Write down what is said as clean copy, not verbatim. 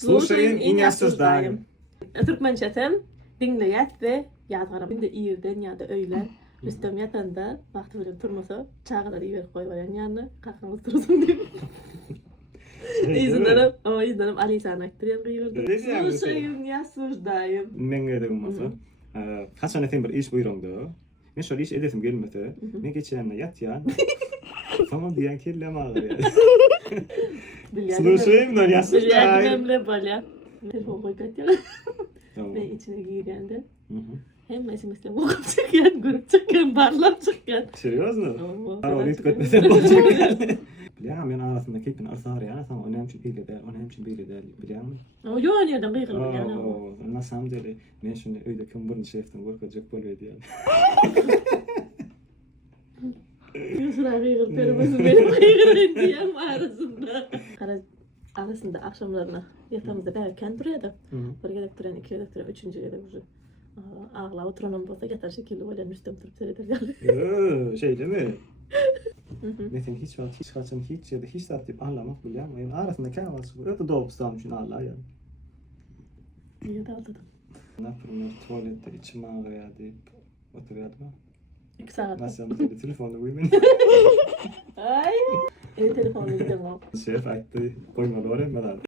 Слушаем и не осуждаем. Türkmençeten dinleyet ve yadgaram. Şimdi iyirden ya da öyle. Rüstem yatanda vakti böyle durmasa çağlar iyi verip koyuyor yanına kalkmamız dursun diye. İzlerim ama izlerim Ali sana aktırıyor kıyırdı. Слушаем и осуждаем. Men edegim olsa. Kaçan etin bir iş buyurumdu. Men şol iş edesim gelmese. Men geçenimde yat yan. Tamam diyen kellem ağır yani. Слушаем, но не осуждаем. Bilmem böyle. Telefon boykot ya. Tamam. Ve içine girende. Hem SMS'le okup çıkıyor, grup çıkıyor, barlar çıkıyor. Seriousno? Ama. Har du gitmesen olacak yani. Biliyorum men arasında kikin arsar yani sana önemli için bile der, önemli için bile der biliyorum. Ama yok nereden kıyıkılır yani. Nasıl deli men şunu öyle kim burnu şeften korkacak boluydu yani. Yusra kıyıkılır, peribası benim kıyıkılır diyem arasında. Arasında akşamlarına yatağımızda berken duruyordu. Bir gedek duran, iki gedek duran, üçüncü gedek duran. Ağla oturanım bolsa yatar şekilli böyle üstten turup seyreder yani. Şey değil mi? Metin hiç var, hiç kaçan hiç ya da hiç saat deyip anlamak biliyorum. Yani arasında kalması bu. Öte doğup sağım için Allah yani. Niye daldırdım? Ne yapayım tuvalette içim ağrıyor ya deyip oturuyordu mu? 2 saat. Nasıl yapayım telefonla uyumayın. Ay. Telefonla gidelim. Şef aktı koymadı oraya mı lan?